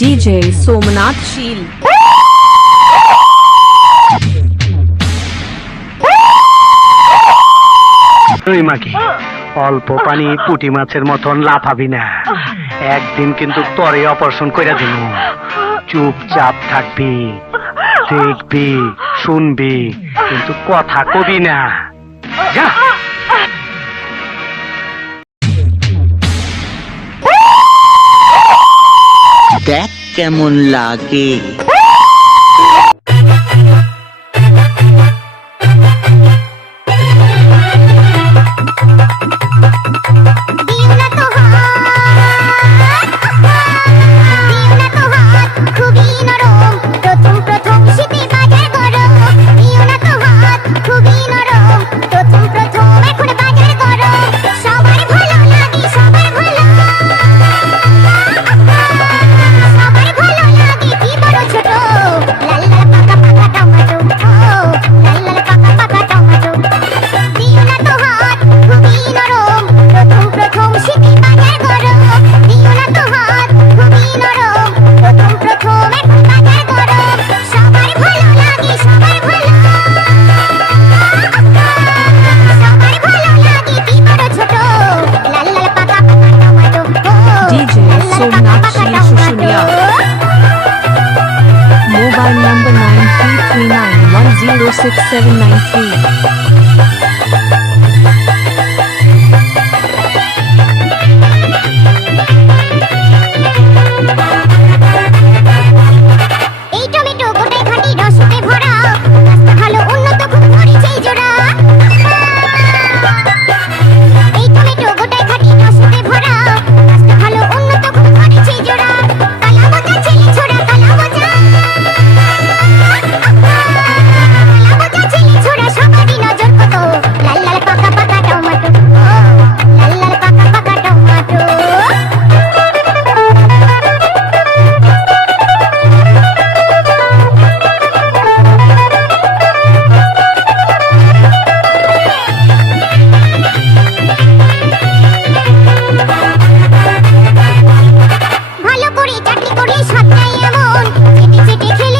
DJ Somnath Sheel. অল্প পানি পুঁটি মাছের মতন লাফাবি না, একদিন কিন্তু তরে অপারেশন করে দিব। চুপচাপ থাকবি, দেখবি, শুনবি, কিন্তু কথা কবি না। যা দেখ কেমন লাগে। Mobile number 9331106793. এই টমেটো গোটায় খাঁটি রসে ভরা, রাস্তা ভালো উন্নত খুব ধরেছে জোড়া। এই টমেটো গোটায় খাঁটি রসে ভরা, রাস্তা ভালো উন্নত খুব ধরেছে জোড়া। কালা বোঝা ছেলে ছোড়া, কালা বোঝা, কালা বোঝা ছেলে ছোড়া, সবারই নজর কত। লাল লাল পাকা পাকা টমেটো, লাল লাল পাকা পাকা টমেটো। ভালো করে চাটনি করলে স্বাদ নাই এমন, চেটে চেটে খেলে